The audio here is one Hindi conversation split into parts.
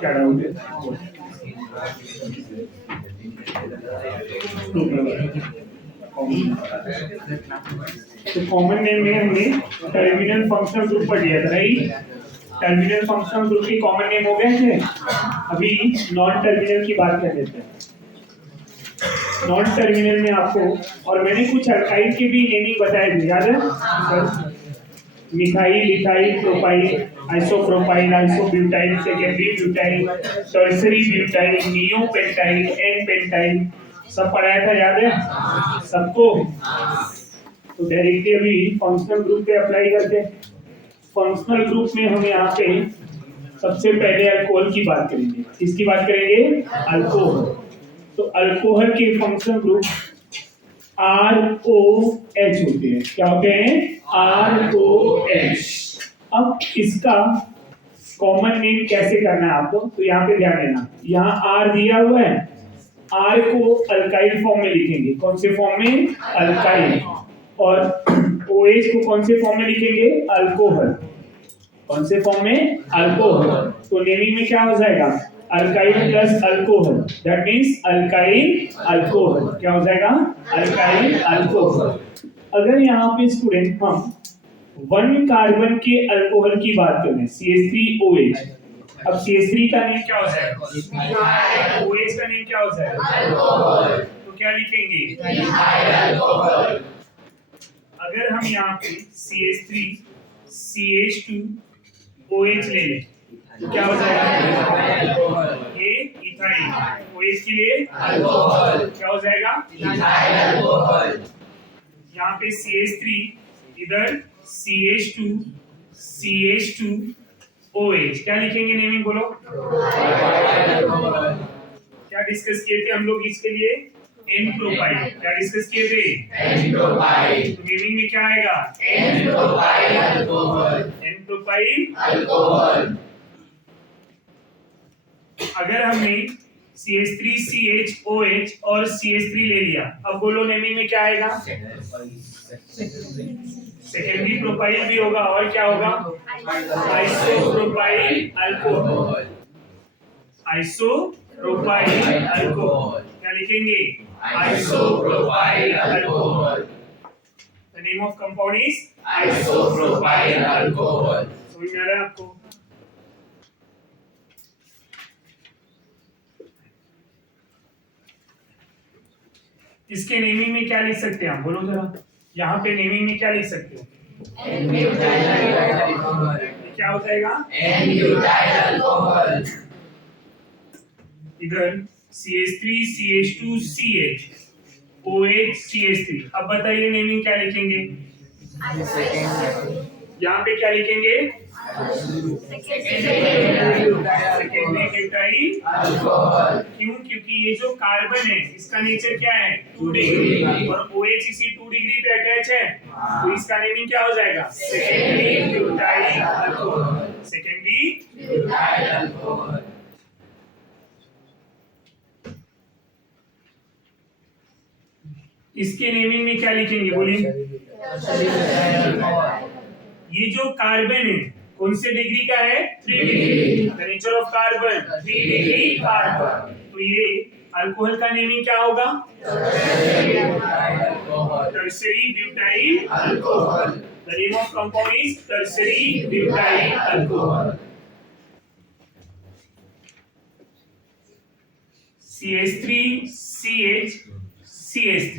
क्या डाउट है? तो कॉमन नेम में हमने टर्मिनल फंक्शनल ग्रुप पढ़ लिया था, राइट? टर्मिनल फंक्शनल ग्रुप के कॉमन नेम हो गए थे। अभी नॉन टर्मिनल की बात कर लेते हैं। नॉन टर्मिनल में आपको, और मैंने कुछ अल्काइल के भी नेमिंग बताए थे, याद है? Methyl, ethyl, propyl, isopropyl, isobutyl, secondary butyl, tertiary butyl, neopentyl, n pentyl, सब पढ़ाया था, याद है सबको? तो डायरेक्टली अभी फंक्शनल ग्रुप पे अप्लाई करते हैं। फंक्शनल ग्रुप में हम यहाँ पे सबसे पहले अल्कोहल की बात करेंगे। किसकी बात करेंगे? अल्कोहल। तो अल्कोहल के फंक्शनल ग्रुप ROH होते हैं। क्या होते हैं? ROH। अब इसका कॉमन नेम कैसे करना है आपको, तो यहाँ पे ध्यान देना, यहाँ R दिया हुआ है, R को अल्काइल फॉर्म में लिखेंगे। कौन से फॉर्म में? अल्काइल। और OH को कौन से फॉर्म में लिखेंगे? अल्कोहल। कौन से फॉर्म में? अल्कोहल। तो नेमिंग में क्या हो जाएगा? Alkyl plus alcohol, that means alkyl alcohol. क्या हो जाएगा? Alkyl alcohol. अगर यहाँ पे स्टूडेंट हम 1 कार्बन के अल्कोहल की बात करें, CH3OH, अब CH3 का नेम क्या हो जाएगा? OH का नेम क्या हो जाएगा? अल्कोहल। तो क्या लिखेंगे? अल्कोहल। अगर हम यहाँ पे CH3 CH2OH ले लें तो क्या हो जाएगा? ये इथाइल, OH के लिए अल्कोहल। क्या हो जाएगा? Ethyl alcohol. यहाँ पे CH3, इधर CH2 CH2OH, क्या लिखेंगे नेमिंग बोलो? क्या डिस्कस किए थे हम लोग इसके लिए? N propyl. क्या डिस्कस किए थे? N propyl. तो नेमिंग में क्या आएगा? N propyl alcohol. N propyl alcohol. अगर हमने CH3 CHOH और CH3 ले लिया, अब बोलो नेमिंग में क्या आएगा? सेकेंडरी प्रोपाइल भी होगा, और क्या होगा? Isopropyl alcohol. Isopropyl alcohol. क्या लिखेंगे? Isopropyl alcohol. The name of compound is isopropyl alcohol. समझ में आ रहा है आपको? इसके नेमिंग में क्या लिख सकते हैं हम, बोलो जरा। यहाँ पे नेमिंग में क्या लिख सकते हो? क्या हो जाएगा? N-butyl alcohol। इधर CH3 CH2 CH OH CH3। अब बताइए नेमिंग क्या लिखेंगे? यहाँ पे क्या लिखेंगे? Secondary butyl alcohol. क्यों? क्योंकि ये जो कार्बन है इसका नेचर क्या है? 2 डिग्री, और OH इसी 2 डिग्री पे अटैच है, तो इसका नेमिंग क्या हो जाएगा? Secondary butyl alcohol. Secondary butyl alcohol. इसके नेमिंग में क्या लिखेंगे बोलिए? ये जो कार्बन है कौन से डिग्री का है? 3 degree. The nature of carbon 3 degree carbon. तो ये अल्कोहल का नेमिंग क्या होगा? Tertiary butyl alcohol. The name of compound is tertiary butyl alcohol. CH3 CH CH3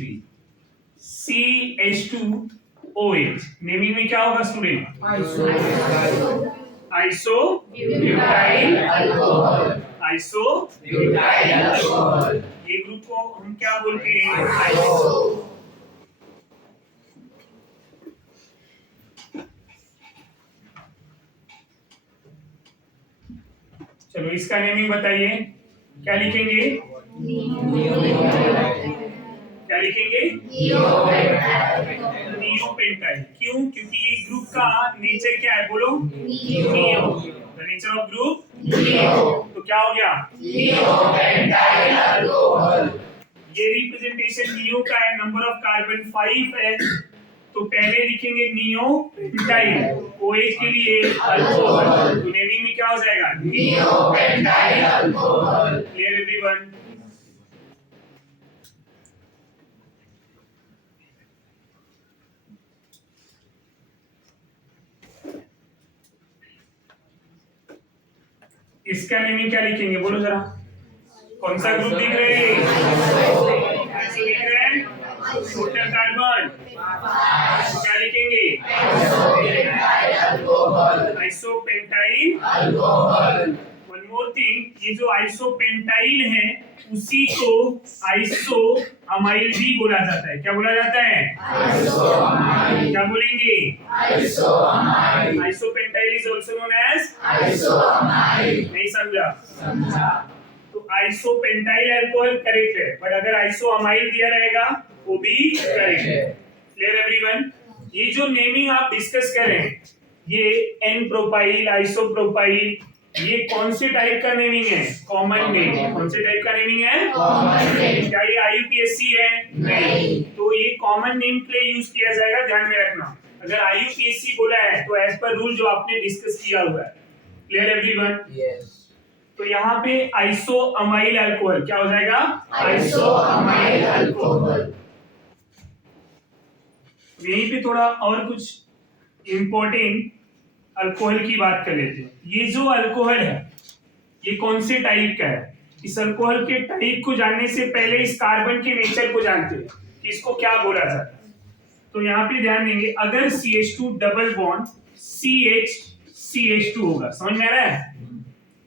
CH2OH, naming में क्या होगा student? Iso butyl alcohol. Iso butyl alcohol. ये ग्रुप को हम क्या बोलते हैं? आइसो। चलो इसका नेमिंग बताइए। क्या लिखेंगे? क्या लिखेंगे? नियोपेंटाइल। क्यों? क्योंकि ये ग्रुप का नेचर क्या है? बोलो। Neo. The nature of group neo. तो क्या हो गया? Neopentyl alcohol. ये रिप्रेजेंटेशन नियो का है, नंबर ऑफ कार्बन 5 है, तो पहले लिखेंगे नियोपेंटाइल, OH के लिए अल्कोहल, तो नेमिंग में क्या हो जाएगा? Neopentyl alcohol. Clear everyone? इसका नेमिंग क्या लिखेंगे? बोलो जरा। कौन सा ग्रुप दिख रहे हैं? आइसो दिख रहे हैं। टोटल कार्बन क्या लिखेंगे? Isopentyl alcohol. One more thing, ये जो आइसोपेंटाइल है उसी को आइसो अमाइल भी बोला जाता है। क्या बोला जाता है? आइसोअमाइल। क्या बोलेंगे? Isoamyl. Isopentyl is also known as isoamyl. नहीं समझा? समझा। तो आइसोपेंटाइल अल्कोहल करेक्ट है, बट अगर आइसोअमाइल दिया रहेगा वो भी करेक्ट है। Clear everyone? ये जो नेमिंग आप डिस्कस करें, ये एन प्रोपाइल, आइसोप्रोपाइल, ये कौन से टाइप का नेमिंग है? Common name. कौन से टाइप का नेमिंग है? Common name. क्या ये IUPAC है? नहीं। तो ये कॉमन नेम के लिए यूज किया जाएगा, ध्यान में रखना। अगर IUPAC बोला है तो एज पर रूल जो आपने डिस्कस किया हुआ है। Clear everyone? यस। तो यहाँ पे आइसोअमाइल अल्कोहल क्या हो जाएगा? आइसोअमाइल अल्कोहल। यहीं पे थोड़ा और कुछ इंपॉर्टेंट अल्कोहल की बात कर लेते हैं। ये जो अल्कोहल है ये कौन से टाइप का है? इस अल्कोहल के टाइप को जानने से पहले इस कार्बन के नेचर को जानते हैं कि इसको क्या बोला जाता है। तो यहाँ पे ध्यान देंगे, अगर CH2 डबल बॉन्ड CH2 होगा, समझ में आ रहा है?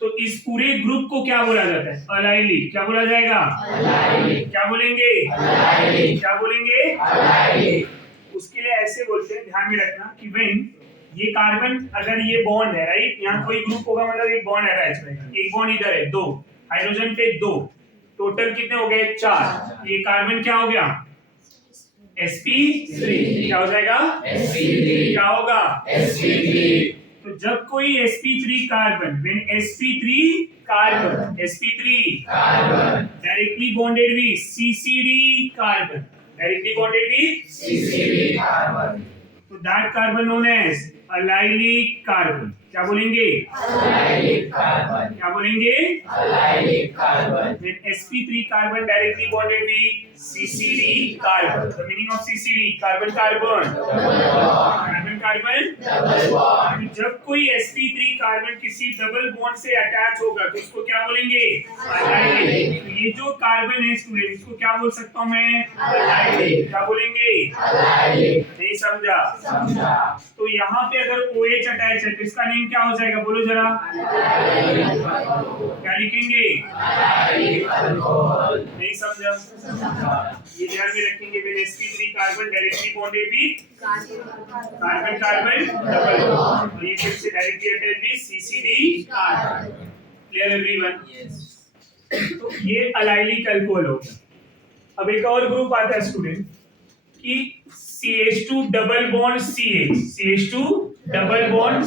तो इस पूरे ग्रुप को क्या बोला जाता है? अलाइलिक। क्या बोला जाएगा? अलाइलिक। क्या बोलेंगे? अलाइलिक। क्या बोलेंगे? अलाइलिक। उसके लिए ऐसे बोलते हैं, ध्यान में रखना कि व्हेन ये कार्बन, अगर ये बॉन्ड है, राइट, यहाँ कोई ग्रुप होगा मतलब एक बॉन्ड अटैच रहेगा, एक बॉन्ड इधर है, 2 हाइड्रोजन पे 2, टोटल कितने हो गए? 4। ये कार्बन क्या हो गया? sp3। क्या हो जाएगा? sp3। क्या होगा? sp3। तो जब कोई sp3 carbon, when sp3 carbon directly bonded with ccd carbon, directly bonded with CCD carbon, तो that carbon known as allylic carbon। क्या बोलेंगे? allylic carbon। क्या बोलेंगे? allylic carbon। When sp3 carbon directly bonded with CCD carbon, the meaning of CCD carbon carbon double bond। जब कोई sp3 कार्बन किसी डबल बॉन्ड से अटैच होगा तो उसको क्या बोलेंगे? allylic। ये जो कार्बन है स्टूडेंट, इसको क्या बोल सकता हूँ मैं? allylic। क्या बोलेंगे? allylic। नहीं समझा? समझा। तो यहाँ पे अगर OH अटैच है तो इसका नेम क्या हो जाएगा? बोलो जरा। क्या लिखेंगे? नहीं समझा? ये ध्यान में रखेंगे, when sp3 carbon directly bonded with carbon double bond, और ये फिर से directly attach with CCD carbon. Clear everyone? Yes. तो ये अलाइलिक अल्कोहल हो गया। अब एक और ग्रुप आता है स्टूडेंट कि CH2 डबल बॉन्ड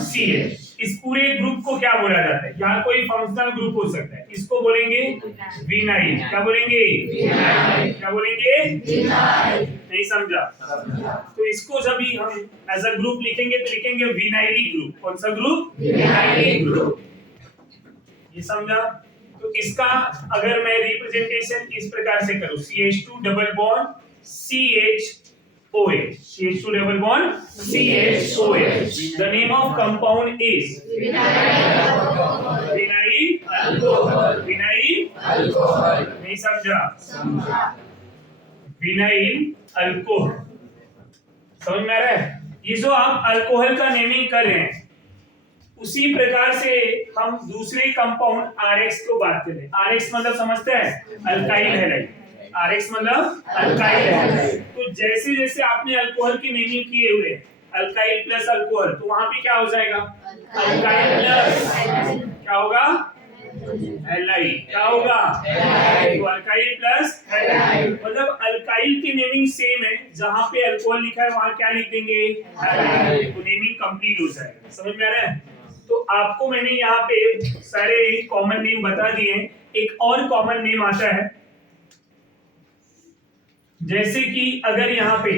CH। इस पूरे ग्रुप को क्या बोला जाता है? यहाँ कोई फंक्शनल ग्रुप हो सकता है, इसको बोलेंगे विनाइल। क्या बोलेंगे? विनाइल। क्या बोलेंगे? विनाइल। नहीं समझा? तो इसको जब भी हम एज अ ग्रुप लिखेंगे तो लिखेंगे विनाइलिक ग्रुप। कौन सा ग्रुप? Vinylic group. ये समझा? तो इसका अगर मैं रिप्रेजेंटेशन इस प्रकार से करूं, CH2 double bond CHOH, CH2 double bond CHOH, the name of compound is vinyl alcohol। नहीं समझा? Vinyl alcohol. समझ में आ रहा है? ये जो आप अल्कोहल का नेमिंग कर रहे हैं उसी प्रकार से हम दूसरे कंपाउंड RX को बात करें। RX मतलब समझते हैं? Alkyl halide. RX मतलब अल्काइल हैलाइड। तो जैसे जैसे आपने अल्कोहल की नेमिंग किए हुए अल्काइल प्लस अल्कोहल, तो वहां पे क्या हो जाएगा? अल्काइल प्लस क्या होगा? हैलाइड। क्या होगा? तो अल्काइल प्लस हैलाइड, मतलब अल्काइल की नेमिंग सेम है, जहां पे अल्कोहल लिखा है वहां क्या लिख देंगे? हैलाइड। तो नेमिंग कंप्लीट हो जाएगा। समझ में आ रहा है? तो आपको मैंने यहाँ पे सारे कॉमन नेम बता दिए हैं। एक और कॉमन नेम आता है, जैसे कि अगर यहाँ पे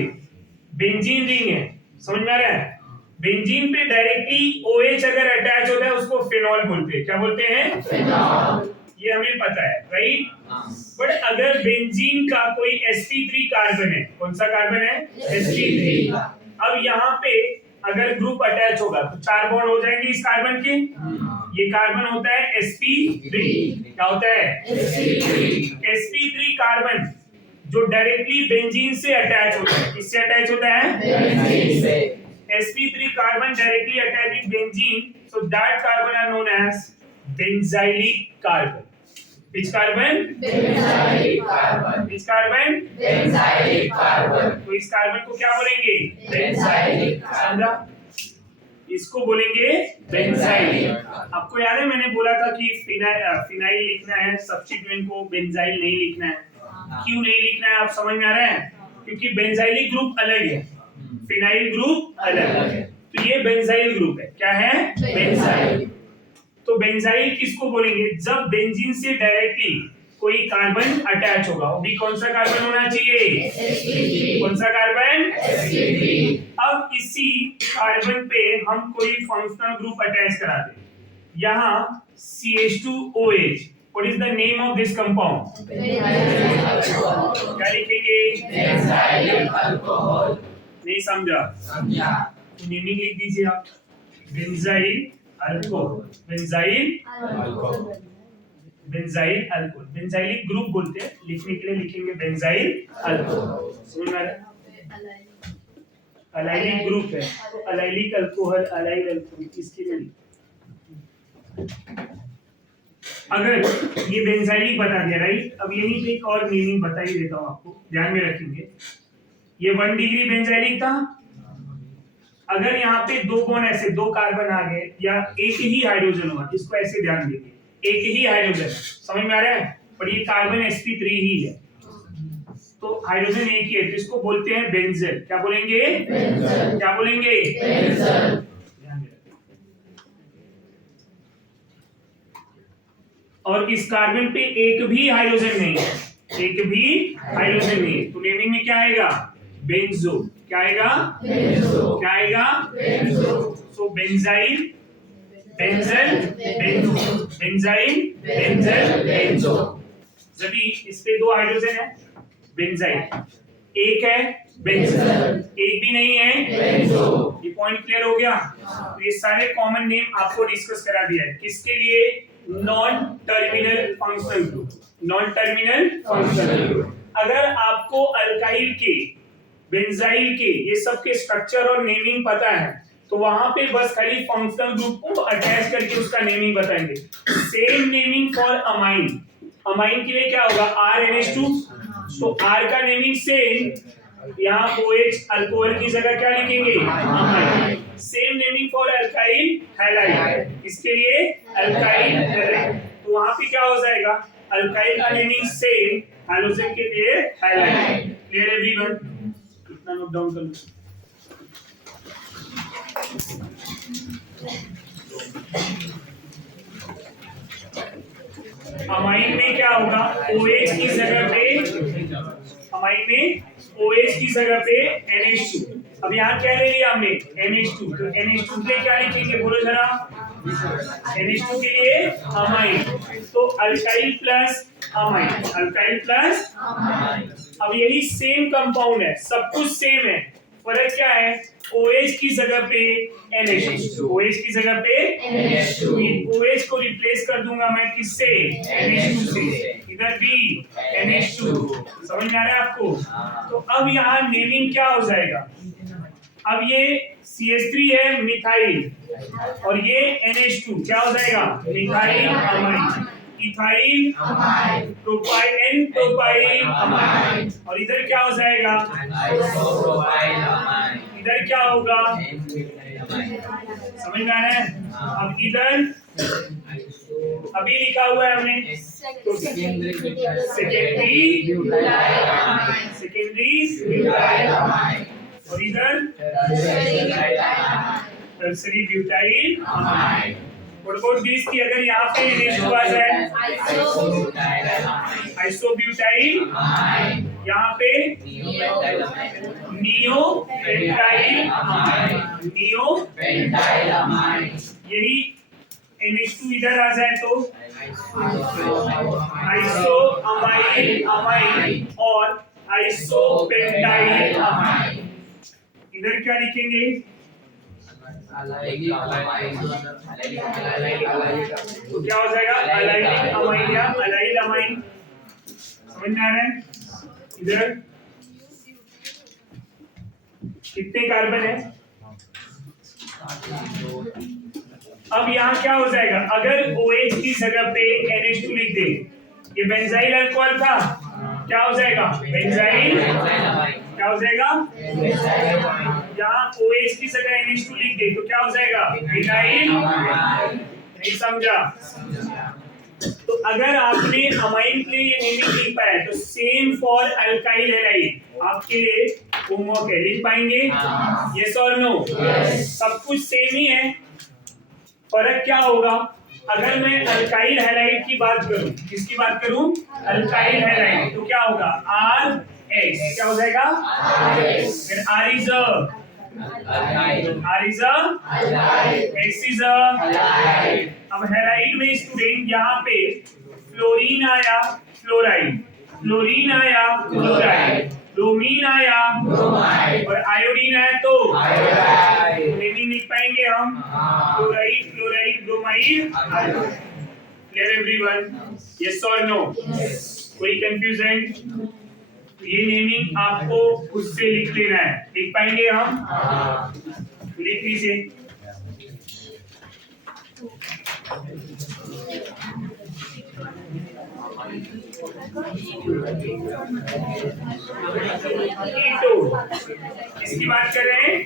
बेंजीन रिंग है, समझ में आ रहा है? बेंजीन पे डायरेक्टली OH अगर अटैच होता है उसको फेनॉल बोलते हैं। क्या बोलते हैं? फेनॉल। ये हमें पता है, राइट? बट अगर बेंजीन का कोई sp3 कार्बन है, कौन सा कार्बन है? sp3। अब यहाँ पे अगर ग्रुप अटैच होगा तो 4 बॉन्ड हो जाएंगे इस कार्बन के। ये कार्बन होता है sp3। क्या होता है? sp3 कार्बन जो डायरेक्टली बेंजीन से अटैच होता है। किससे अटैच होता है? बेंजीन से। sp3 carbon directly attached with benzene, so that carbon are known as benzylic carbon. Which carbon? Benzylic carbon. Which carbon? Benzylic carbon. तो इस कार्बन को क्या बोलेंगे? Benzylic carbon. इसको बोलेंगे बेंजाइल। आपको याद है मैंने बोला था कि फिनाइल लिखना है, सब्स्टिट्यूएंट को बेंजाइल नहीं लिखना है। क्यों नहीं लिखना है आप समझ में आ रहा है? क्योंकि बेंजाइलिक ग्रुप अलग है, फिनाइल ग्रुप अलग है। तो ये बेंजाइल ग्रुप है। क्या है? बेंजाइल। तो बेंजाइल किसको बोलेंगे? जब बेंजीन से डायरेक्टली कोई कार्बन अटैच होगा। वो भी कौन सा कार्बन होना चाहिए? sp3। कौन सा कार्बन? sp3। अब इसी कार्बन पे हम कोई फंक्शनल ग्रुप अटैच करा दें। यहाँ CH2OH। What is the name of this compound? क्या लिखेंगे? Benzylic alcohol. नहीं समझा? समझा। तो नेमिंग लिख दीजिए आप, benzyl alcohol. Benzyl alcohol. Benzyl alcohol, benzylic group बोलते हैं, लिखने के लिए लिखेंगे बेंजाइल अल्कोहल। समझ में आ रहा है? अलाइलिक ग्रुप है तो अलाइलिक अल्कोहल, अलाइल अल्कोहल किसके लिए? अगर ये बेंजाइलिक बता दिया, राइट? अब यहीं पे एक और मीनिंग बता ही देता हूं आपको, ध्यान में रखेंगे। ये 1 डिग्री बेंजाइलिक था। अगर यहाँ पे 2 बॉन्ड ऐसे 2 कार्बन आ गए या एक ही हाइड्रोजन होगा, इसको ऐसे ध्यान देंगे, एक ही हाइड्रोजन, समझ में आ रहा है? पर ये कार्बन sp3 ही है, तो हाइड्रोजन एक ही है, तो इसको बोलते हैं बेंजल। क्या बोलेंगे? बेंजल। क्या बोलेंगे? बेंजल। और इस कार्बन पे एक भी हाइड्रोजन नहीं है, एक भी हाइड्रोजन नहीं है, तो नेमिंग में क्या आएगा? बेंजो। क्या आएगा? बेंजो। क्या आएगा? Benzo. So benzyl, benzal, benzo, benzyl, benzal, benzo. जबकि इस पे 2 हाइड्रोजन है, बेंजाइल, एक है बेंजल, एक भी नहीं है बेंजो। ये पॉइंट क्लियर हो गया? तो ये सारे कॉमन नेम आपको डिस्कस करा दिया है। किसके लिए? Non terminal functional group. Non terminal functional group. अगर आपको अल्काइल के, बेंजाइल के, ये सब के स्ट्रक्चर और नेमिंग पता है तो वहां पे बस खाली फंक्शनल ग्रुप को अटैच करके उसका नेमिंग बताएंगे। Same naming for amine. Amine के लिए क्या होगा? RNH2, तो R का नेमिंग सेम, यहाँ OH अल्कोहल की जगह क्या लिखेंगे? Amine. Same naming for alkyl, halide. इसके लिए अल्काइल हैलाइड, तो वहां पे क्या हो जाएगा? अल्काइल का नेमिंग सेम, हाइड्रोजन के लिए हैलाइड। Clear everyone? इतना नोट डाउन कर लो। अमाइन में क्या होगा? OH की जगह पे, अमाइन में OH की जगह पे NH2। अब यहाँ क्या ले लिया हमने? NH2, तो NH2 के लिए क्या लिखेंगे? बोलो जरा। NH2 के लिए अमाइन, तो alkyl plus amine, alkyl plus amine. अब यही सेम कंपाउंड है, सब कुछ सेम है, फर्क क्या है? OH की जगह पे NH2, OH की जगह पे NH2। OH को रिप्लेस कर दूंगा मैं किससे? NH2 से। इधर भी NH2। समझ में आ रहा है आपको? तो अब यहाँ नेमिंग क्या हो जाएगा? अब ये CH3 है मिथाइल, और ये NH2 क्या हो जाएगा? Methyl amine, ethyl amine, propyl, propyl amine, और इधर क्या हो जाएगा? Isopropyl amine. इधर क्या होगा? समझ में आ रहा है? अब इधर अभी लिखा हुआ है हमने, तो सेकेंडरी और इधर tertiary butyl amide. What about this की अगर यहाँ पे NH2 आ जाए आइसोब्यूटाइल, यहाँ पे नियोपेंटाइल अमाइड, यही NH2 इधर आ जाए तो आइसोअमाइल अमाइड और आइसोपेंटाइल अमाइड। इधर क्या लिखेंगे? तो क्या हो जाएगा? अलाइलिक अमाइन या अलाइल अमाइन। समझ में आ रहा है? इधर कितने कार्बन है? अब यहाँ क्या हो जाएगा? अगर OH की जगह पे NH2 लिख दे, ये बेंजाइल अल्कोहल था, क्या हो जाएगा? बेंजाइल। क्या हो जाएगा? यहाँ OH की जगह NH2 लिख दे तो क्या हो जाएगा? विनाइल। नहीं समझा? तो अगर आपने अमाइन के लिए ये नेमिंग लिख पाया तो सेम फॉर अल्काइल हैलाइड आपके लिए होमवर्क है, लिख पाएंगे? यस और नो? सब कुछ सेम ही है, फर्क क्या होगा? अगर मैं अल्काइल हैलाइड की बात करूं, किसकी बात करूं? अल्काइल हैलाइड, तो क्या होगा? RH। क्या हो जाएगा? फिर R is a X is a। अब हैलाइड में स्टूडेंट यहाँ पे फ्लोरीन आया, फ्लोराइड, फ्लोरीन आया, क्लोराइड, ब्रोमीन आया, ब्रोमाइड और आयोडीन आया तो नेमिंग लिख पाएंगे हम? Chloride, fluoride, bromide. Clear everyone? Yes और नो? कोई कंफ्यूजन? ये नेमिंग आपको खुद से लिख लेना है, लिख पाएंगे हम? लिख लीजिए। कीटोन, इसकी बात कर रहे हैं।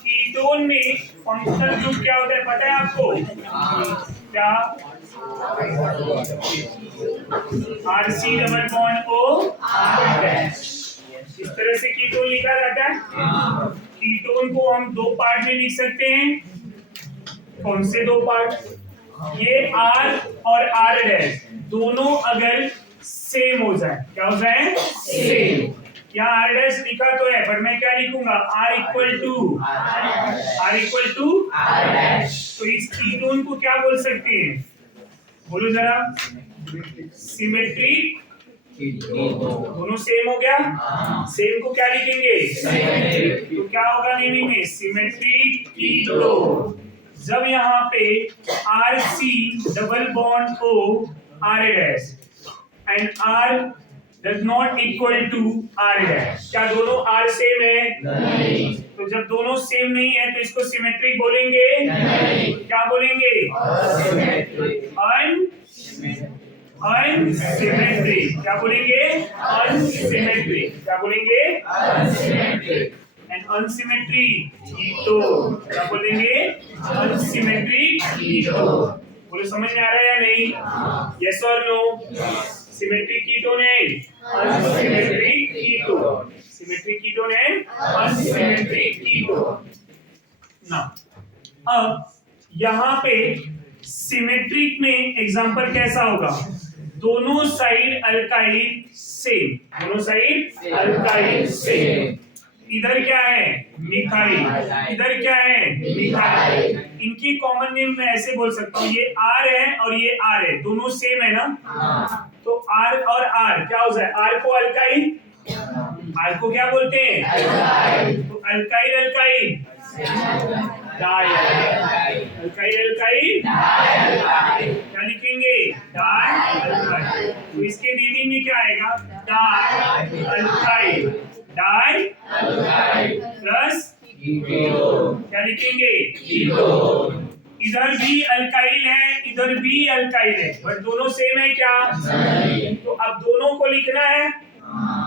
कीटोन में फंक्शनल ग्रुप क्या होता है पता है आपको? क्या? RC double bond O R'। इस तरह से कीटोन लिखा जाता है। कीटोन को हम दो पार्ट में लिख सकते हैं। कौन से दो पार्ट? ये R और R' दोनों अगर सेम हो जाए, क्या हो जाए? सेम। यहाँ R' लिखा तो है पर मैं क्या लिखूंगा? R equal to R'। तो इस कीटोन को क्या बोल सकते हैं? बोलो जरा। सिमेट्रिक। दोनों सेम हो गया। सेम को क्या लिखेंगे? तो क्या होगा नेमिंग में? Symmetric ketone. जब यहाँ पे RC double bond O R' and R does not equal to R', क्या दोनों R सेम है? नहीं। तो जब दोनों सेम नहीं है तो इसको सिमेट्रिक बोलेंगे? नहीं। क्या बोलेंगे? अनसिमेट्रिक। क्या बोलेंगे? अनसिमेट्रिक। क्या बोलेंगे? अनसिमेट्रिक। And unsymmetric ketone. क्या बोलेंगे? Unsymmetric ketone. बोलो समझ में आ रहा है या नहीं? यस और नो? सिमेट्रिक कीटोन है, अनसिमेट्रिक कीटोन। सिमेट्रिक कीटोन है, अनसिमेट्रिक कीटोन। ना अब यहाँ पे सिमेट्रिक में एग्जांपल कैसा होगा? दोनों साइड अल्काइल सेम, दोनों साइड अल्काइल सेम। इधर क्या है? मिथाइल। इधर क्या है? मिथाइल। इनकी कॉमन नेम मैं ऐसे बोल सकता हूँ, ये R है और ये R है, दोनों सेम है ना? तो R और R क्या हो जाए? R को अल्काइल, R को क्या बोलते हैं? तो alkyl alkyl die alkyl alkyl क्या लिखेंगे? Die alkyl. तो इसके नेमिंग में क्या आएगा? Die alkyl. डाई प्लस क्या लिखेंगे? कीटोन। इधर भी अल्काइल है, इधर भी अल्काइल है, बट दोनों सेम है क्या? नहीं। तो अब दोनों को लिखना है,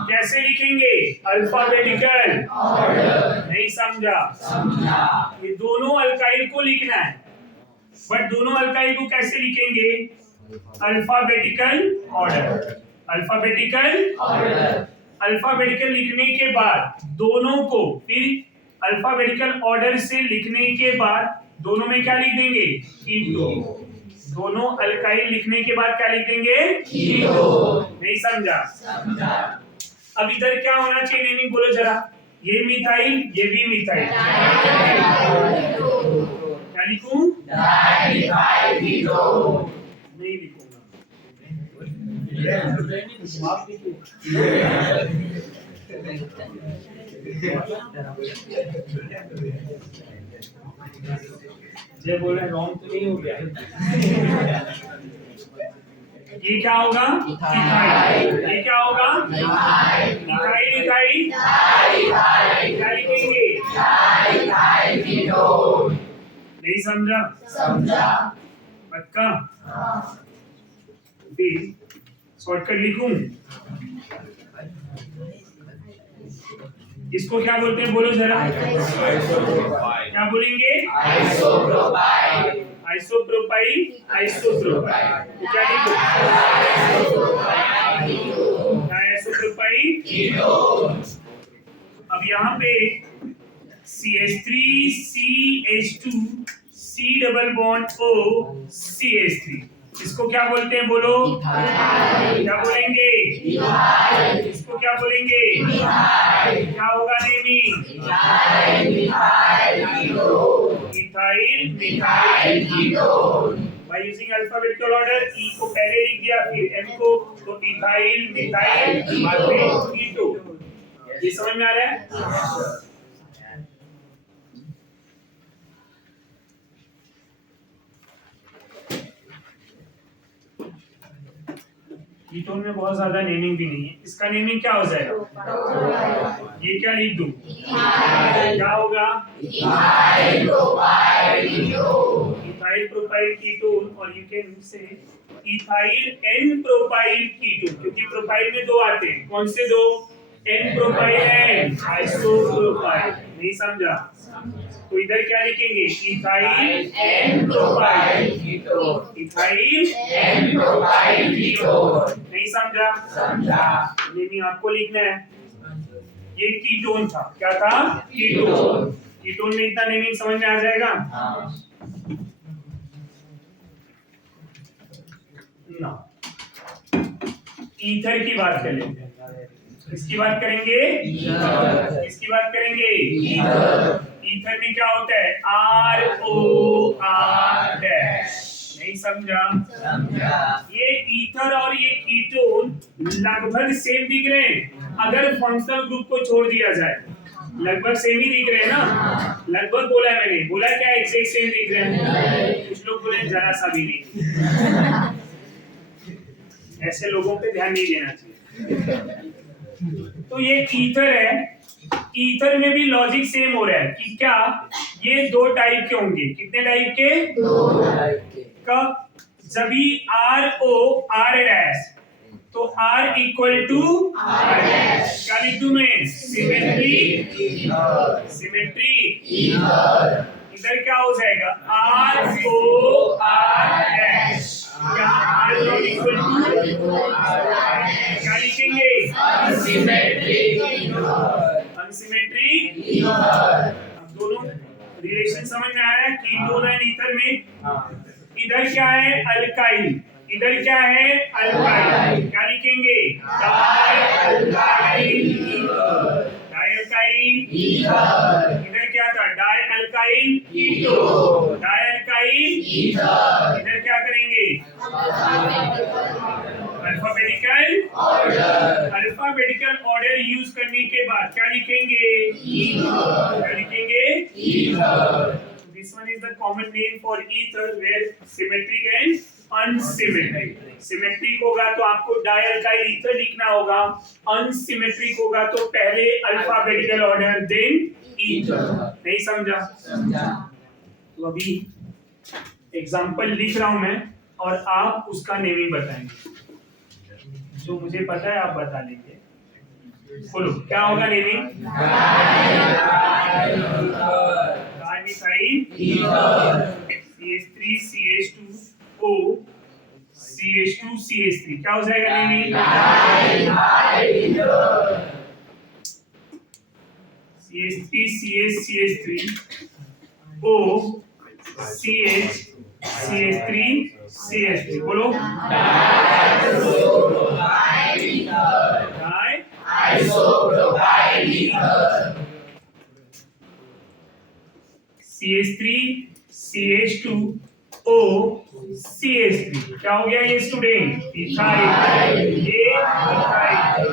कैसे लिखेंगे? Alphabetical order. नहीं समझा? ये दोनों अल्काइल को लिखना है, बट दोनों अल्काइल को कैसे लिखेंगे? Alphabetical order. अल्फाबेटिकल लिखने के बाद दोनों को फिर अल्फाबेटिकल ऑर्डर से लिखने के बाद दोनों में क्या लिख देंगे? कीटोन। दोनों अल्काइल लिखने के बाद क्या लिख देंगे? कीटोन। नहीं समझा? अब इधर क्या होना चाहिए नेमिंग बोलो जरा। ये मिथाइल, ये भी मिथाइल। क्या लिखूं? नहीं लिखूंगा। जय बोले रॉन्ग तो नहीं हो गया? ये क्या होगा? इथाइल। ये क्या होगा? इथाइल। इथाइल क्या लिखेंगे? नहीं समझा? पक्का? फिर शॉर्टकट लिखूं? इसको क्या बोलते हैं बोलो जरा। क्या बोलेंगे? आइसोप्रोपाइल। क्या लिखो? आइसोप्रोपाइल। अब यहाँ पे CH3 CH2 C double bond O CH3, इसको क्या बोलते हैं बोलो? क्या बोलेंगे? इसको क्या बोलेंगे? क्या होगा naming? Ethyl ketone. By using alphabetical order, E को पहले लिख दिया फिर एम को, तो इथाइल मिथाइल कीटोन। ये समझ में आ रहा है? कीटोन में बहुत ज्यादा नेमिंग भी नहीं है। इसका नेमिंग क्या हो जाएगा? ये क्या लिख दूं? क्या होगा? Ethyl propyl ketone. और you can say ethyl n propyl ketone, क्योंकि प्रोपाइल में दो आते हैं। कौन से दो? N propyl and isopropyl. नहीं समझा? तो इधर क्या लिखेंगे? Ethyl n propyl ketone. नहीं समझा? नहीं आपको लिखना है। ये कीटोन था। क्या था? कीटोन में इतना नेमिंग समझ में आ जाएगा ना। ईथर की बात कर लेते हैं। किसकी बात करेंगे? किसकी बात करेंगे? ईथर में क्या होता है? ROR dash. नहीं समझा? ये ईथर और ये कीटोन लगभग सेम दिख रहे हैं अगर फंक्शनल ग्रुप को छोड़ दिया जाए। लगभग सेम ही दिख रहे हैं ना? लगभग बोला है मैंने। बोला क्या एग्जैक्ट सेम दिख रहे हैं? कुछ लोग बोले जरा सा भी नहीं। ऐसे लोगों पे ध्यान नहीं देना चाहिए। तो ये ईथर है। ईथर में भी लॉजिक सेम हो रहा है कि क्या ये दो टाइप के होंगे। कितने टाइप के? दो टाइप के। कब? जब भी R डैश, तो R equal to R dash. क्या लिख दूं मैं? सिमेट्री। इधर क्या हो जाएगा? ROR dash. यहाँ R नॉट इक्वल टू क्या लिखेंगे? अनसिमेट्री। अब दोनों रिलेशन समझ में आ रहा है? कीटोन एंड ईथर में। इधर क्या है? अल्काइल। इधर क्या है? अल्काइल। क्या लिखेंगे? डाइअल्काइल ईथर। इधर क्या था? डाइअल्काइल कीटोन। डाइअल्काइल ईथर। इधर क्या करेंगे? अल्फाबेटिकल ऑर्डर यूज करने के बाद क्या लिखेंगे? क्या लिखेंगे? This one is the common name for ether where symmetric and unsymmetric. Symmetric होगा तो आपको डाइअल्काइल ईथर लिखना होगा। अनसिमेट्रिक होगा तो पहले अल्फाबेटिकल ऑर्डर देन ईथर। नहीं समझा? तो अभी एग्जांपल लिख रहा हूं मैं और आप उसका नेमिंग बताएंगे। जो मुझे पता है आप बता लेंगे। बोलो क्या होगा naming? Dimethyl CH3 CH2O CH2 CH3 क्या हो जाएगा naming? CH3 CH CH3 O CH CH3 CH3 बोलो CH3 CH2O CH3 क्या हो गया ये स्टूडेंट? इथाइल। ये इथाइल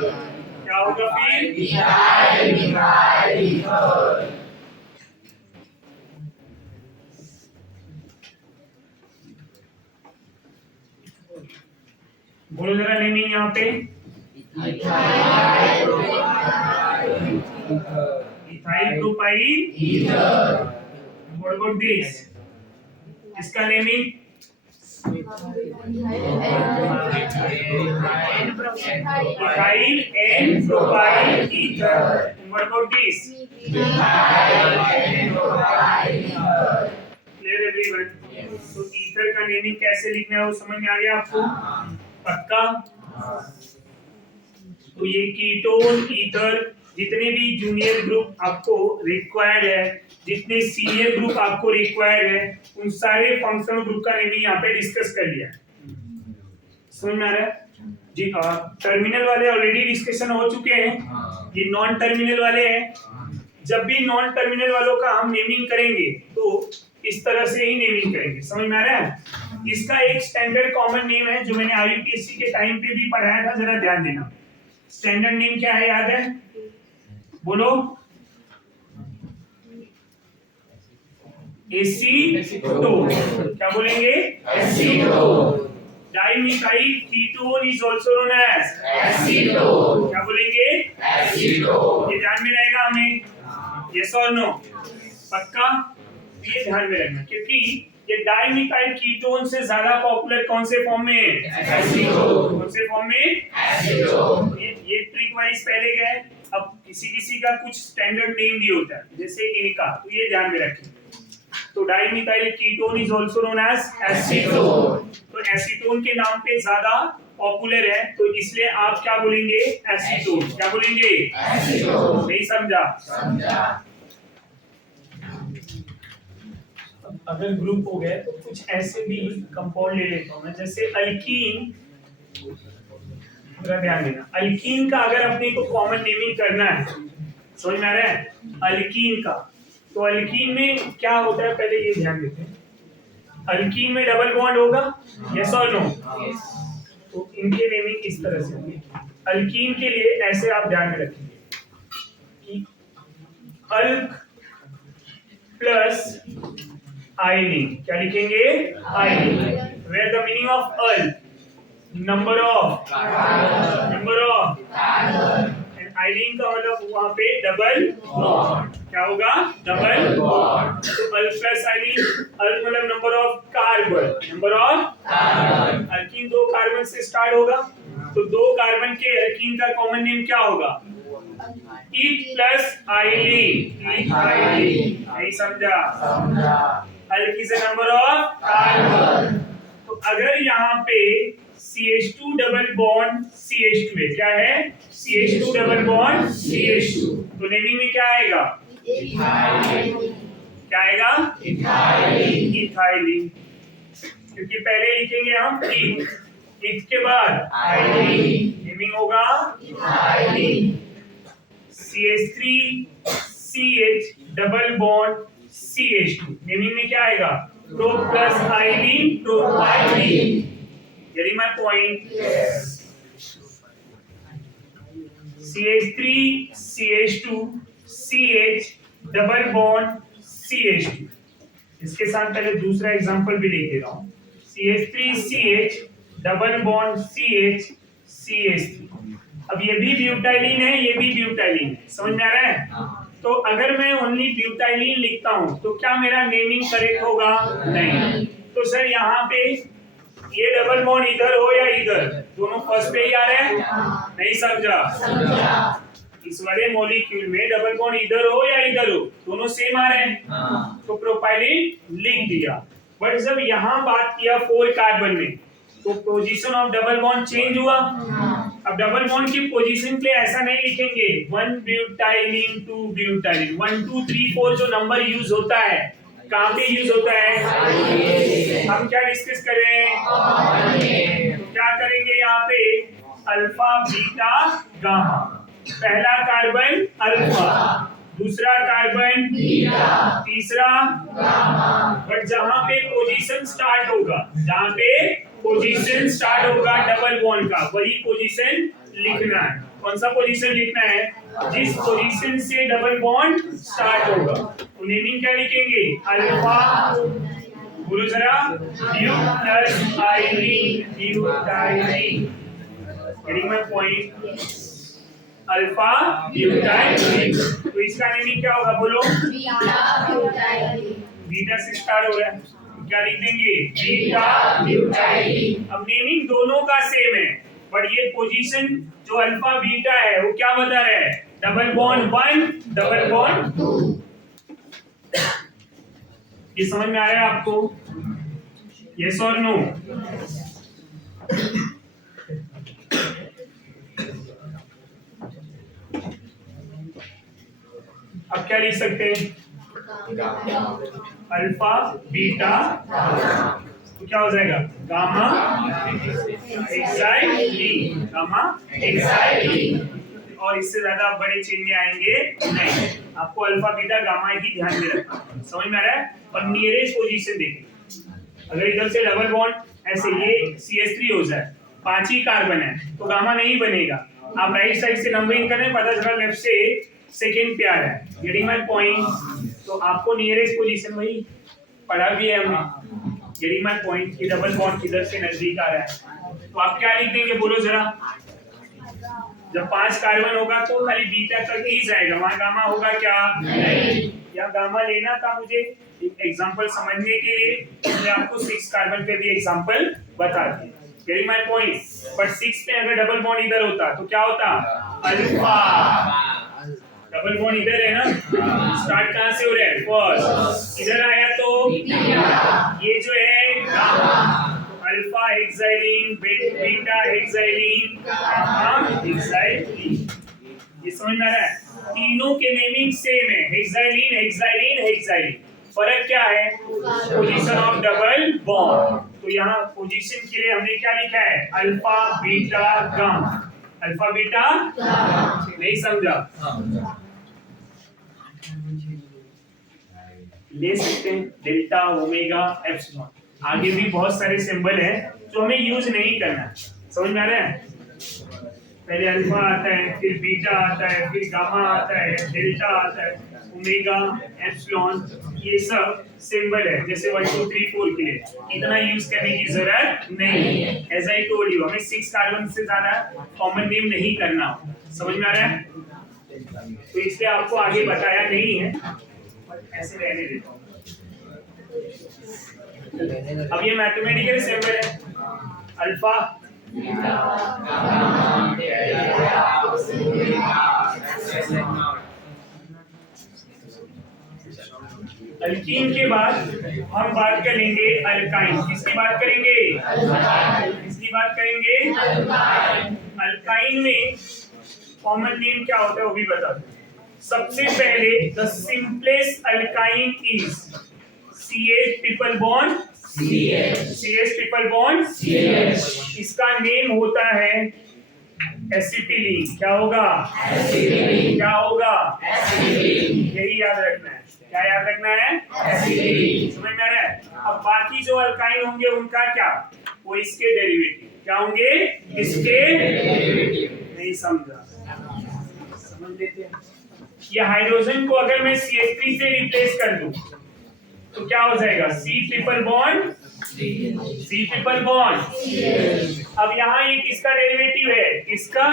क्या होगा फिर? बोलो जरा नेमिंग यहाँ पे। Ethyl propyl ether. What about this? इसका naming ethyl and propyl ether. What about this? Clear everyone? तो ईथर का नेमिंग कैसे लिखना है वो समझ में आ गया आपको? पक्का? तो ये कीटोन ईथर जितने भी जूनियर ग्रुप आपको रिक्वायर्ड है, जितने सीनियर ग्रुप आपको रिक्वायर्ड है, उन सारे फंक्शनल ग्रुप का नेमिंग यहाँ पे डिस्कस कर लिया। समझ में आ रहा है जी? टर्मिनल वाले ऑलरेडी डिस्कशन हो चुके हैं, ये नॉन टर्मिनल वाले हैं। जब भी नॉन टर्मिनल वालों का हम नेमिंग करेंगे तो इस तरह से ही नेमिंग करेंगे। समझ में आ रहा है? इसका एक स्टैंडर्ड कॉमन नेम है जो मैंने IUPAC के टाइम पे भी पढ़ाया था, जरा ध्यान देना। स्टैंडर्ड नेम क्या है, याद है? बोलो। एसीटोन। क्या बोलेंगे? Acetone. Dimethyl ketone is also known as acetone. क्या बोलेंगे? एसीटोन। ये ध्यान में रहेगा हमें, यस और नो? पक्का? ये ध्यान में रखना, क्योंकि ये डाइमिथाइल कीटोन से ज्यादा पॉपुलर कौन से फॉर्म में? एसीटोन। कौन से फॉर्म में? एसीटोन। ये ट्रिक वाइज पहले गए। अब किसी किसी का कुछ स्टैंडर्ड नेम भी होता है, जैसे इनका, तो ये ध्यान में रखें। तो dimethyl ketone is also known as acetone. तो एसीटोन के नाम पे ज्यादा पॉपुलर है, तो इसलिए आप क्या बोलेंगे? एसीटोन। क्या बोलेंगे? एसीटोन। नहीं समझा? समझा। अगर ग्रुप हो गए तो कुछ ऐसे भी कंपाउंड ले लेता हूं मैं, जैसे अल्कीन। ध्यान देना, अल्कीन का अगर अपने को कॉमन नेमिंग करना है, समझ में आ रहा है? अल्कीन का, तो अल्कीन में क्या होता है पहले ये ध्यान देते हैं। अल्कीन में डबल बॉन्ड होगा, यस और नो? तो इनके नेमिंग इस तरह से होगी। अल्कीन के लिए ऐसे आप ध्यान में रखेंगे कि अल्क प्लस आइनिन। क्या लिखेंगे? आइनिन। Where the meaning of alk? Number of and आइनिन का मतलब वहां पे डबल बॉन्ड। क्या होगा? Double bond. तो अल्क प्लस आइनिन, अल्क मतलब number of carbon, number of carbon. Alkene 2 carbon से स्टार्ट होगा, तो 2 कार्बन के अल्कीन का कॉमन नेम क्या होगा? ईथ प्लस आइलिन। इथाइलिन। नहीं समझा? समझा। Alk is a number of carbon. तो अगर यहाँ पे CH2 डबल बॉन्ड CH2 है, क्या है? CH2 डबल बॉन्ड CH2, तो नेमिंग में क्या आएगा? क्या आएगा? इथाइलिन। इथाइलिन, क्योंकि पहले लिखेंगे हम ईथ के बाद आइलिन, नेमिंग होगा ethylene. CH3 CH double bond CH2, naming में क्या आएगा? प्रो प्लस आइलिन, propylene. Getting my point? Yes. CH3 CH2 CH double bond CH2। इसके साथ पहले दूसरा एग्जांपल भी लिख दे रहा हूं। CH3 CH double bond CH CH3। अब ये भी ब्यूटाइलिन है, ये भी ब्यूटाइलिन है। समझ में आ रहा है? तो अगर मैं ओनली ब्यूटाइलिन लिखता हूं तो क्या मेरा नेमिंग करेक्ट होगा? नहीं। तो सर यहाँ पे ये डबल बॉन्ड इधर हो या इधर, दोनों फर्स्ट पे ही आ रहे हैं? नहीं समझा? समझा। इस वाले मॉलिक्यूल में डबल बॉन्ड इधर हो या इधर हो, दोनों सेम आ रहे हैं, तो प्रोपाइलिन लिख दिया। बट जब यहाँ बात किया 4 कार्बन में तो position of double bond change हुआ। अब डबल बॉन्ड की पोजीशन पे ऐसा नहीं लिखेंगे 1 ब्यूटाइलिन 2 ब्यूटाइलिन 1 2 3 4 जो नंबर यूज होता है कहाँ पे यूज होता है। हम क्या डिस्कस कर रहे हैं, तो क्या करेंगे यहाँ पे अल्फा बीटा गामा, पहला कार्बन अल्फा, दूसरा कार्बन बीटा, तीसरा गामा। बट जहां पे पोजीशन स्टार्ट होगा, जहां पे पोजीशन स्टार्ट होगा डबल बॉन्ड का, वही पोजीशन लिखना है। कौन सा पोजीशन लिखना है, जिस पोजीशन से डबल बॉन्ड स्टार्ट होगा। तो नेमिंग क्या लिखेंगे, अल्फा, बोलो जरा, butylene butylene, getting my point, alpha butylene. तो इसका नेमिंग क्या होगा, बोलो, बीटा से स्टार्ट हो रहा है, क्या लिख देंगे, बीटा ब्यूटाइलिन। अब नेमिंग दोनों का सेम है, बट ये पोजीशन जो अल्फा बीटा है वो क्या बता रहा है, डबल बॉन्ड 1 डबल बॉन्ड 2। ये समझ में आ रहा है आपको, यस और नो। अब क्या लिख सकते हैं, अल्फा बीटा, तो क्या हो जाएगा, गामा एक्साइलिन, गामा एक्साइलिन। और इससे ज्यादा आप बड़े चेन में आएंगे नहीं, आपको अल्फा बीटा गामा ही ध्यान में रखना, समझ में आ रहा है। और नियरेस्ट पोजीशन देखिए, अगर इधर से डबल बॉन्ड ऐसे ये CH3 हो जाए, 5 ही कार्बन है तो गामा नहीं बनेगा। आप राइट साइड से नंबरिंग करें, पता चला लेफ्ट से सेकेंड पे आ रहा है, गेटिंग माय पॉइंट। तो आपको नियरेस्ट पोजीशन वही पढ़ा भी है हमने, गेटिंग माय पॉइंट, कि डबल बॉन्ड किधर से नजदीक आ रहा है। तो आप क्या लिख देंगे, बोलो जरा, जब 5 कार्बन होगा तो खाली बीटा तक ही जाएगा, वहां गामा होगा क्या, नहीं। या गामा लेना था मुझे एक एग्जांपल समझने के लिए, मैं आपको 6 कार्बन पे भी एग्जांपल बता दिया, गेटिंग माय पॉइंट। बट 6 पे अगर डबल बॉन्ड इधर होता तो क्या होता, अल्फा, डबल बॉन्ड इधर है ना, स्टार्ट कहां से हो रहा है, फर्स्ट, इधर आया तो ये जो है गामा, अल्फा हेक्साइलिन, बीटा हेक्साइलिन, गामा हेक्साइलिन। ये समझ में आ रहा है, तीनों के नेमिंग सेम है, हेक्साइलिन हेक्साइलिन हेक्साइलिन। फर्क क्या है, पोजीशन ऑफ डबल बॉन्ड। तो यहाँ पोजीशन के लिए हमने क्या लिखा है, alpha beta gamma, alpha beta, नहीं समझा, ले सकते हैं डेल्टा ओमेगा एप्सिलॉन, आगे भी बहुत सारे सिंबल है जो हमें यूज नहीं करना, समझ में आ रहा है। पहले अल्फा आता है, फिर बीटा आता है, फिर गामा आता है, डेल्टा आता है, ओमेगा एप्सिलॉन, ये सब सिंबल है, जैसे 1 2 3 4 के लिए इतना यूज करने की जरूरत नहीं है। एज आई टोल्ड यू, हमें 6 कार्बन से ज्यादा कॉमन नेम नहीं करना, समझ में आ रहा है। तो इसलिए आपको आगे बताया नहीं है, ऐसे रहने देता हूँ। अब ये मैथमेटिकल सिंबल है, अल्फा अल्कीन के बाद हम बात करेंगे अल्काइन। किसकी बात करेंगे, किसकी बात करेंगे, अल्काइन में कॉमन नेम क्या होता है वो भी बता दो। सबसे पहले the simplest alkyne is CH triple bond CH triple bond CH। इसका नेम होता है एसिटिलीन। क्या होगा, एसिटिलीन। क्या होगा, एसिटिलीन। यही याद रखना है, क्या याद रखना है, एसिटिलीन। समझ में आ रहा है। अब बाकी जो अल्काइन होंगे उनका क्या, वो इसके डेरिवेटिव क्या होंगे, इसके डेरिवेटिव। नहीं समझा, समझ लेते हैं। ये हाइड्रोजन को अगर मैं CH3 से रिप्लेस कर दूं तो क्या हो जाएगा, C triple bond C triple bond. अब यहाँ ये किसका डेरिवेटिव है, इसका,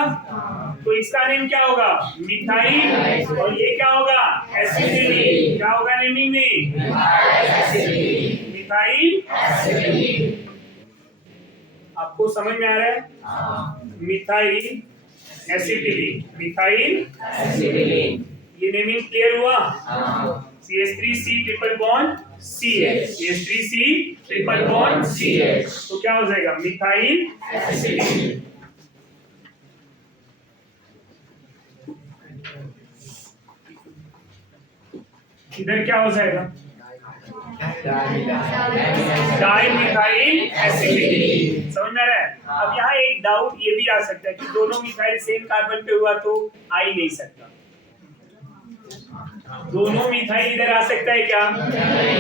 तो इसका नेम क्या होगा, मिथाइल, और ये क्या होगा, एसिटिलीन। क्या होगा नेमिंग में, मिथाइल एसिटिलीन। आपको समझ में आ रहा है, मिथाइल एसिटिलीन, मिथाइल एसिटिलीन। ये नेमिंग क्लियर हुआ, CH3 C triple bond CH, CH3C triple bond CH, तो क्या हो जाएगा मिथाइल एसिटिलीन। इधर क्या हो जाएगा डाइमिथाइल एसिटिलीन। समझ में आ रहा है? अब यहाँ एक डाउट ये भी आ सकता है कि दोनों मिथाइल सेम कार्बन पे हुआ तो आ ही नहीं सकता। दोनों मिथाइल इधर आ सकता है क्या?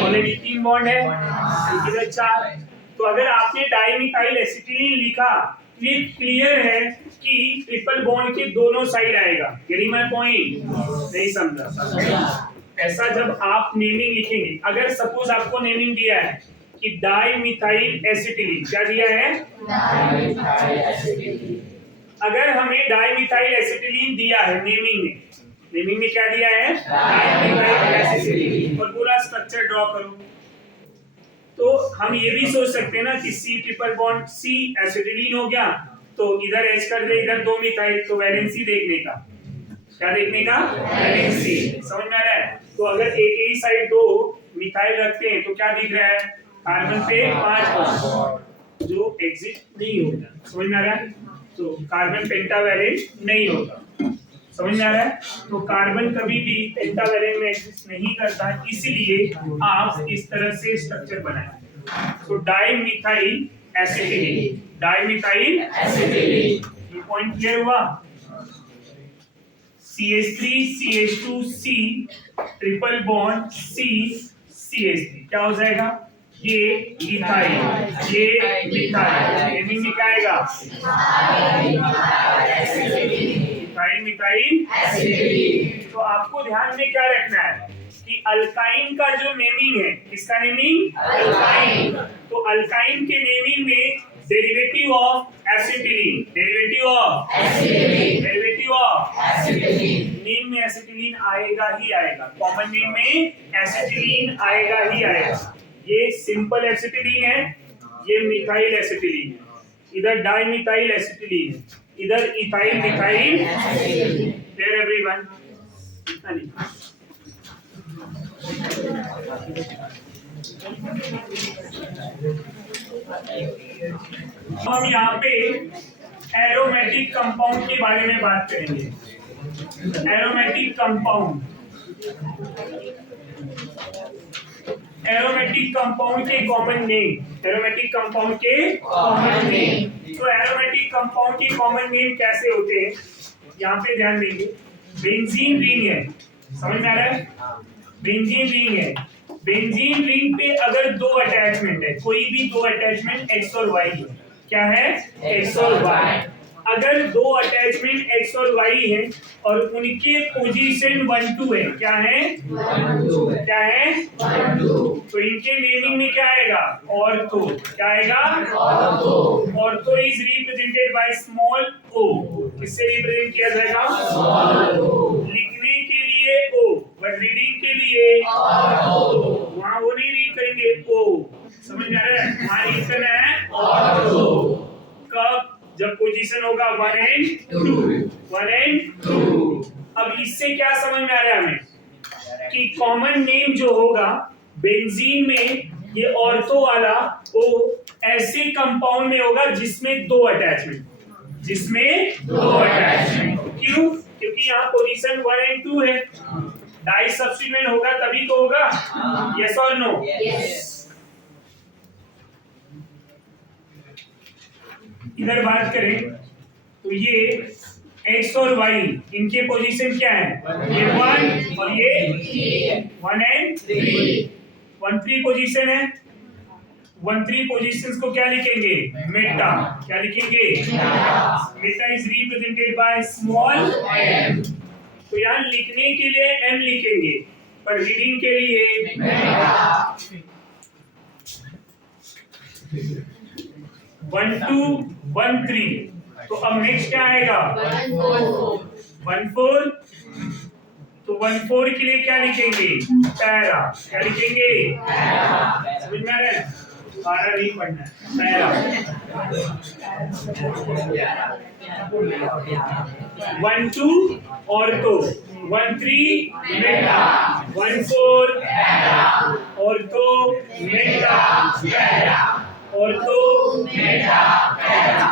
ऑलरेडी 3 बॉन्ड है, इधर 4। तो अगर आपने डाइमिथाइल एसिटिलीन लिखा, ये क्लियर है कि ट्रिपल बॉन्ड के दोनों साइड आएगा। Getting my point? नहीं समझा? ऐसा जब आप नेमिंग लिखेंगे, अगर सपोज आपको नेमिंग दिया है कि डाइमिथाइल एसिटिलीन, क्या दिया है? Dimethyl acetylene. अगर हमें डाइमिथाइल एसिटिलीन दिया है नेमिंग में क्या दिया है? डाइमिथाइल एसिटिलीन, और पूरा स्ट्रक्चर ड्रॉ करो। तो हम ये भी सोच सकते हैं ना कि C triple bond C acetylene हो गया, तो इधर H कर दे, इधर 2 मिथाइल, तो वैलेंसी देखने का, क्या देखने का? वैलेंसी। समझ में आ रहा है? तो अगर एक ही साइड 2 मिथाइल रखते हैं तो क्या दिख रहा है? कार्बन पे 5 बॉन्ड जो एग्जिट नहीं होगा। समझ में आ रहा है? तो कार्बन पेंटावैलेंट नहीं होगा। समझ में आ रहा है? तो कार्बन कभी भी पेंटावैलेंट में एग्जिस्ट नहीं करता, इसीलिए आप इस तरह से स्ट्रक्चर बनाएं। तो डाइमिथाइल एसिटिलीन, डाइमिथाइल एसिटिलीन, ये पॉइंट क्लियर हुआ? CH3 CH2C triple bond C CH3 क्या हो जाएगा? ये इथाइल, ये मिथाइल, नेमिंग में क्या आएगा? Ethyl methyl acetylene. तो आपको ध्यान में क्या रखना है कि अल्काइन का जो नेमिंग है, इसका नेमिंग अल्काइन, तो अल्काइन के नेमिंग में derivative of acetylene, derivative of acetylene, derivative of acetylene, name में एसिटिलीन आएगा ही आएगा, कॉमन नेम में एसिटिलीन आएगा ही आएगा। ये सिंपल एसिटिलीन है, ये मिथाइल एसिटिलीन है, इधर डाइमिथाइल एसिटिलीन है, इधर ethyl methyl acetylene. There everyone? इतना नहीं। हम यहाँ पे एरोमेटिक कंपाउंड के बारे में बात करेंगे। एरोमेटिक कंपाउंड, एरोमेटिक कंपाउंड के कॉमन नेम, एरोमेटिक कंपाउंड के कॉमन नेम। तो एरोमेटिक कंपाउंड के कॉमन नेम कैसे होते हैं, यहाँ पे ध्यान देंगे। बेंजीन रिंग है, समझ में आ रहा है? बेंजीन रिंग है, बेंजीन रिंग पे अगर 2 अटैचमेंट है, कोई भी 2 अटैचमेंट X और Y है, क्या है? X और Y। अगर 2 अटैचमेंट X और Y है और उनके पोजीशन 1 2 है, क्या है? 1 2, क्या है? 1 2, तो इनके नेमिंग में क्या आएगा? ऑर्थो, क्या आएगा? Ortho. Ortho is represented by small o, किससे रिप्रेजेंट किया जाएगा? Small o। लिखने के लिए o, बट रीडिंग के लिए ऑर्थो। वहां वो नहीं रीड करेंगे o, समझ में आ रहा है? वहां रीड करना है ऑर्थो। कब? जब पोजीशन होगा 1 and 2, 1 and 2। अब इससे क्या समझ में आ रहा है हमें कि कॉमन नेम जो होगा बेंजीन में, ये ऑर्थो वाला वो ऐसे कंपाउंड में होगा जिसमें 2 अटैचमेंट, जिसमें 2 अटैचमेंट। क्यों? क्योंकि यहाँ पोजीशन 1 and 2 है, डाई सब्स्टिट्यूएंट होगा तभी तो होगा। यस और नो? यस। इधर बात करें तो ये X और Y, इनके पोजीशन क्या है? ये 1 और ये 1 and 3, 1 3 पोजीशन है। 1 3 पोजीशंस को क्या लिखेंगे? मेटा, क्या लिखेंगे? Meta is represented by small m। तो यहाँ लिखने के लिए m लिखेंगे, पर रीडिंग के लिए मेटा। 1 2 1 3। तो अब नेक्स्ट क्या आएगा? 1 4। तो 1 4 के लिए क्या लिखेंगे? पैरा, क्या लिखेंगे? समझ में आ रहा है? 12 नहीं पढ़ना है, para 1 2 ortho 1 3 Meta 1 4 ortho meta para ortho meta para.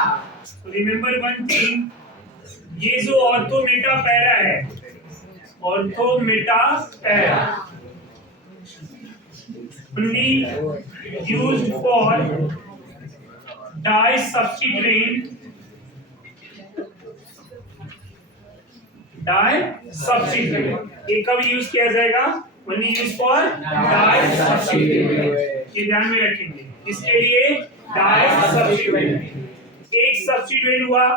Remember one thing, ये जो ऑर्थो मेटा पैरा है, ortho meta para only used for disubstituent ये कब यूज किया जाएगा? only used for disubstituent, ये ध्यान में रखेंगे। इसके लिए disubstituent, एक सब्स्टिट्यूएंट हुआ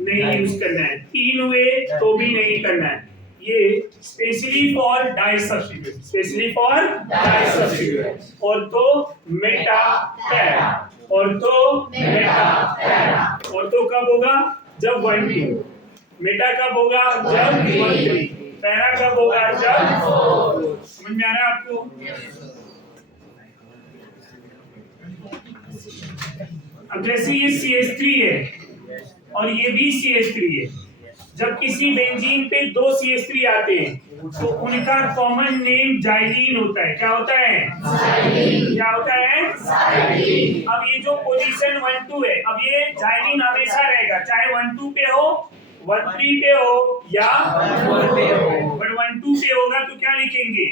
नहीं यूज करना है, 3 हुए तो भी नहीं करना है। ये specially for disubstituent, specially for disubstituent. Ortho meta para, ortho meta para. Ortho कब होगा? जब 1 2। मेटा कब होगा? जब 1 3। पैरा कब होगा? जब 4। समझ में आ रहा है आपको? अब जैसे ये CH3 है और ये भी CH3 है, जब किसी बेंजीन पे 2 CH3 आते हैं तो उनका कॉमन नेम जाइलीन होता है। क्या होता है? जाइलीन। क्या होता है? जाइलीन। अब ये जो पोजीशन 1 2 है, अब ये जाइलीन हमेशा रहेगा, चाहे 1 2 पे हो, 1 3 पे हो या 1 4 पे हो। बट 1 2 पे होगा तो क्या लिखेंगे?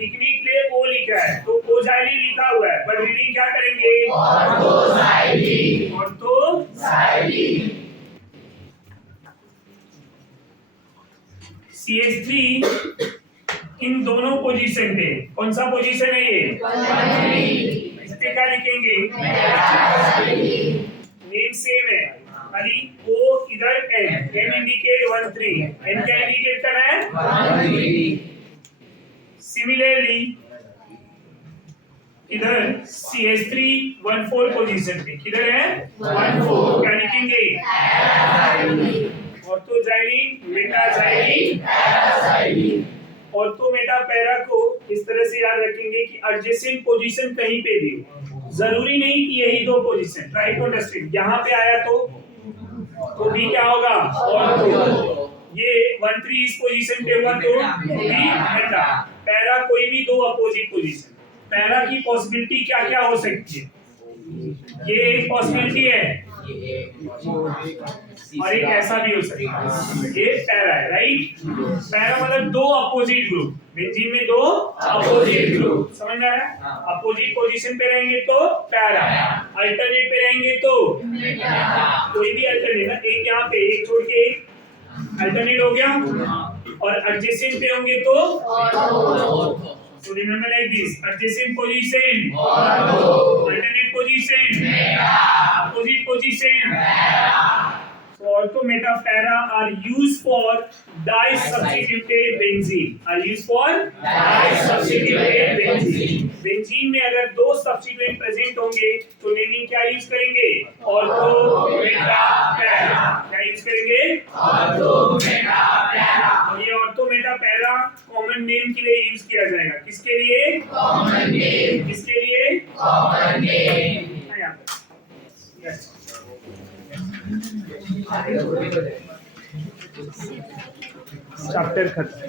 लिखने के लिए ओ लिखा है तो ओजाइलिन लिखा हुआ है, बट रीडिंग क्या करेंगे? ऑर्थोजाइलिन। ऑर्थोजाइलिन। CH3 इन दोनों पोजीशन पे, कौन सा पोजीशन है ये? इस पे क्या लिखेंगे? नेम सेम है, खाली O इधर N इंडिकेट 1 3, N क्या इंडिकेट कर रहा है? 1 3। सिमिलरली इधर CH3 1 4 पोजीशन पे किधर है? 1 4, क्या लिखेंगे? Ortho xylene, meta xylene, para xylene. Ortho meta para को इस तरह से याद रखेंगे कि एडजेसेंट पोजीशन कहीं पे भी हो, जरूरी नहीं कि यही 2 पोजीशन। ट्राई टू अंडरस्टैंड, यहाँ पे आया तो भी क्या होगा? ऑर्थो। ये 1 3 इस पोजीशन पे हुआ तो भी मेटा। पैरा कोई भी 2 अपोजिट पोजीशन। पैरा की पॉसिबिलिटी क्या क्या हो सकती है? ये एक पॉसिबिलिटी है और एक ऐसा भी हो सकता है। ये पैरा है, राइट? पैरा मतलब 2 अपोजिट ग्रुप, बेंजीन में 2 अपोजिट ग्रुप। समझ में आ रहा है? अपोजिट पोजीशन पे रहेंगे तो पैरा, अल्टरनेट पे रहेंगे तो कोई भी अल्टरनेट ना, एक यहाँ पे एक छोड़ के एक अल्टरनेट हो गया, और एडजेसेंट पे होंगे तो ortho. So remember like this: adjacent position, alternate position, opposite position. So ortho, meta, para are used for disubstituted benzene. Are used for disubstituted benzene. Benzene में अगर 2 सब्स्टिट्यूएंट प्रेजेंट होंगे तो नेमिंग क्या यूज करेंगे? Ortho meta para. क्या यूज करेंगे? Ortho meta para. और ये ortho meta para common name के लिए यूज किया जाएगा। किसके लिए? Common name. किसके लिए? Common name. यस। चैप्टर खत्म।